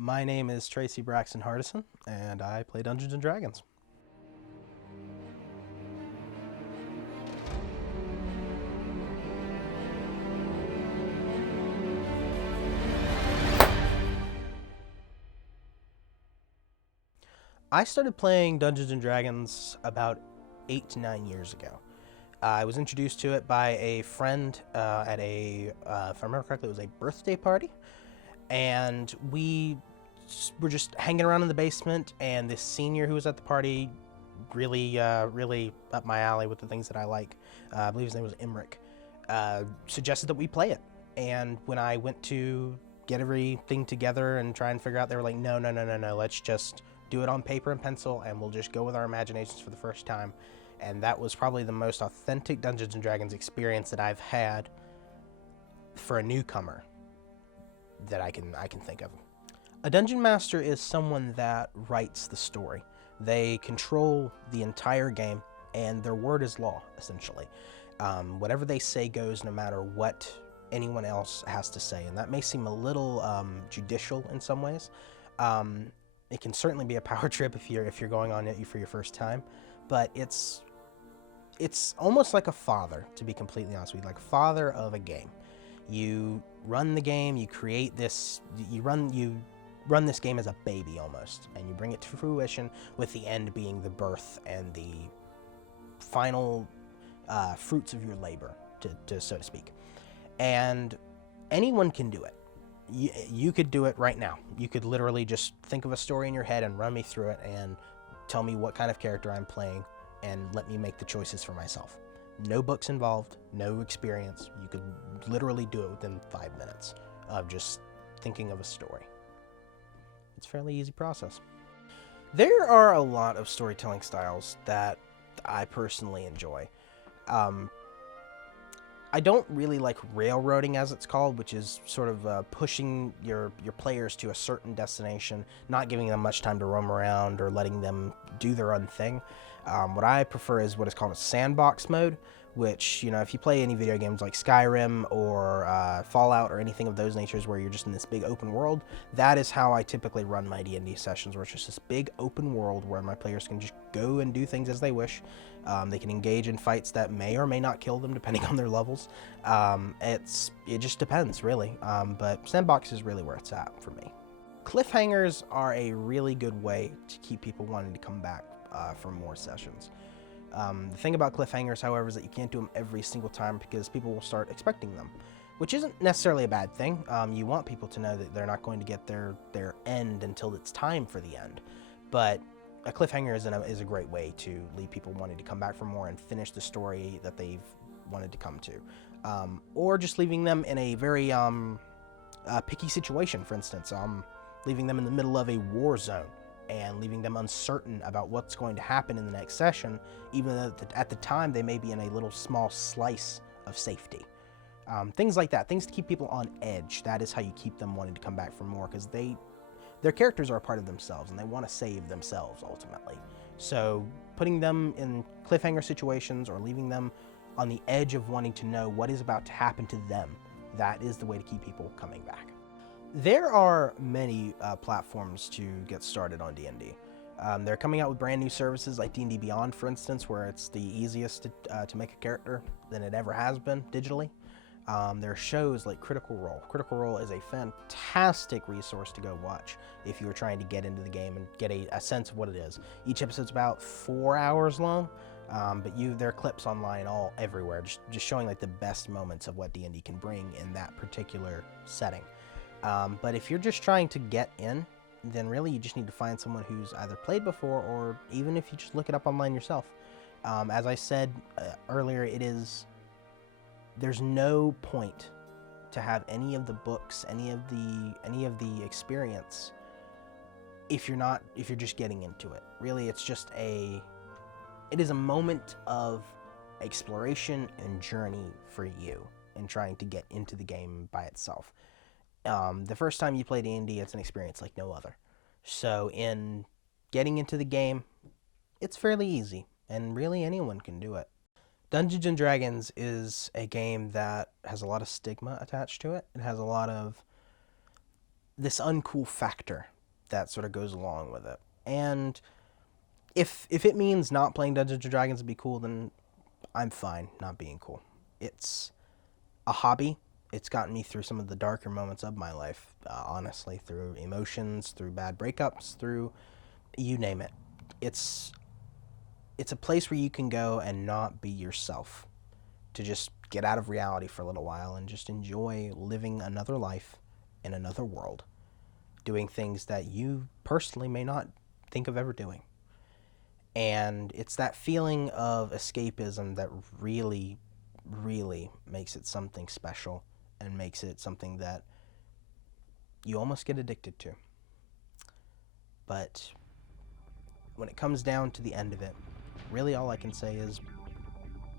My name is Tracy Braxton Hardison, and I play Dungeons and Dragons. I started playing Dungeons and Dragons about 8 to 9 years ago. I was introduced to it by a friend at if I remember correctly, it was a birthday party, and we were just hanging around in the basement. And this senior who was at the party, really up my alley with the things that I like. I believe his name was Emmerich. Suggested that we play it, and when I went to get everything together and try and figure out, they were like, no, let's just do it on paper and pencil, and we'll just go with our imaginations for the first time. And that was probably the most authentic Dungeons and Dragons experience that I've had for a newcomer that I can think of. A dungeon master is someone that writes the story. They control the entire game, and their word is law, essentially. Whatever they say goes, no matter what anyone else has to say. And that may seem a little judicial in some ways. It can certainly be a power trip if you're going on it for your first time, but it's almost like a father, to be completely honest with you, like father of a game. You run the game, you create this, you run this game as a baby almost, and you bring it to fruition, with the end being the birth and the final fruits of your labor, to so to speak. And anyone can do it. You could do it right now. You could literally just think of a story in your head and run me through it and tell me what kind of character I'm playing and let me make the choices for myself. No books involved, no experience. You could literally do it within 5 minutes of just thinking of a story. It's a fairly easy process. There are a lot of storytelling styles that I personally enjoy. I don't really like railroading, as it's called, which is sort of pushing your players to a certain destination, not giving them much time to roam around or letting them do their own thing. What I prefer is what is called a sandbox mode, which, if you play any video games like Skyrim or Fallout or anything of those natures where you're just in this big open world, that is how I typically run my D&D sessions, where it's just this big open world where my players can just go and do things as they wish. They can engage in fights that may or may not kill them depending on their levels. It just depends, really. But sandbox is really where it's at for me. Cliffhangers are a really good way to keep people wanting to come back for more sessions. The thing about cliffhangers, however, is that you can't do them every single time because people will start expecting them, which isn't necessarily a bad thing. You want people to know that they're not going to get their end until it's time for the end. But a cliffhanger is a great way to leave people wanting to come back for more and finish the story that they've wanted to come to. Or just leaving them in a very picky situation, for instance. Leaving them in the middle of a war zone and leaving them uncertain about what's going to happen in the next session, even though at the time they may be in a little small slice of safety. Things like that, things to keep people on edge. That is how you keep them wanting to come back for more, because their characters are a part of themselves and they want to save themselves ultimately. So putting them in cliffhanger situations or leaving them on the edge of wanting to know what is about to happen to them, that is the way to keep people coming back. There are many platforms to get started on D&D. They're coming out with brand new services like D&D Beyond, for instance, where it's the easiest to make a character than it ever has been digitally. There are shows like Critical Role. Critical Role is a fantastic resource to go watch if you are trying to get into the game and get a sense of what it is. Each episode's about 4 hours long, but there are clips online everywhere, just showing like the best moments of what D&D can bring in that particular setting. But if you're just trying to get in, then really you just need to find someone who's either played before, or even if you just look it up online yourself. As I said earlier, there's no point to have any of the books, any of the experience if you're just getting into it. Really, it is a moment of exploration and journey for you in trying to get into the game by itself. The first time you play D&D, it's an experience like no other. So in getting into the game, it's fairly easy, and really anyone can do it. Dungeons and Dragons is a game that has a lot of stigma attached to it. It has a lot of this uncool factor that sort of goes along with it. And if it means not playing Dungeons and Dragons to be cool, then I'm fine not being cool. It's a hobby. It's gotten me through some of the darker moments of my life, honestly, through emotions, through bad breakups, through you name it. It's it's a place where you can go and not be yourself, to just get out of reality for a little while and just enjoy living another life in another world, doing things that you personally may not think of ever doing. And it's that feeling of escapism that really, really makes it something special and makes it something that you almost get addicted to. But when it comes down to the end of it, really all I can say is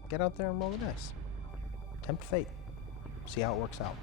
get out there and roll the dice. Tempt fate. See how it works out.